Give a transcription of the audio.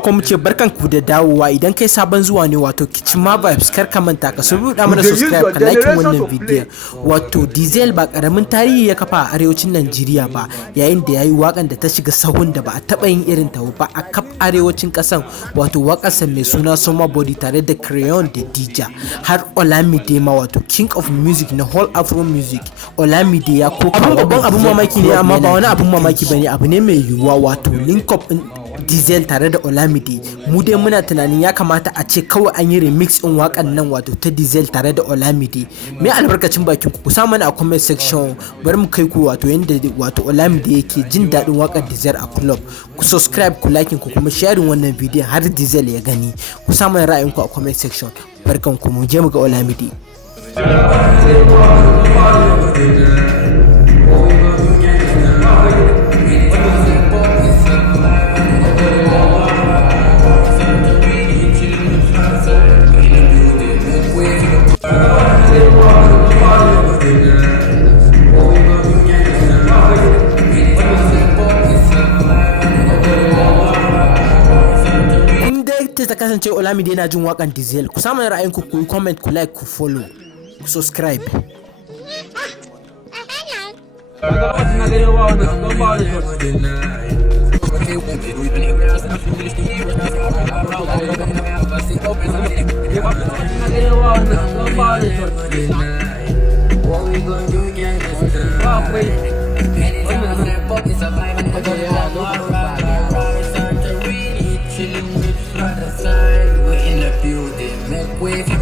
jama'a kuma ce barkanku da dawowa. Idan kai sabon zuwa ne wato Kichima Vibes, kar ka manta ka rubuta mana subscribe ka like wannan bidiyon. Wato Deezell ba karamin tarihi ya kafa a arewacin Najeriya ba, yayin da yayi wakan da ta shiga sahun da ba a taba yin irin ta ba a kaf arewacin kasan. Wato wakarsa mai suna Summer Body tare da Crayon da Djab. Har Olamide ma wato King of Music na whole Afro Music, Olamide ya koka babban abun mamaki ne, amma ba wani abun mamaki bane, abu ne mai yiwuwa. Wato link up Deezell tare da Olamide, mu dai muna tunanin ya kamata a ce kawai an yi remix in wakan nan wato ta Deezell tare da Olamide. Me albarkacin bakin ku sa mana a comment section, bari mu kai ku wato yanda wato Olamide yake jin daɗin wakar Deezell a club. Ku subscribe, ku like, ku kuma sharing wannan bidiyon har Deezell ya gani. Ku sa mana ra'ayinku a comment section. Barkan ku, mu je mu ga Olamide. Ta kasance Olamide yana jin wakan Deezell. Ku samu ra'ayinku, ku comment, ku like, ku follow, ku subscribe. We're in the building, make way.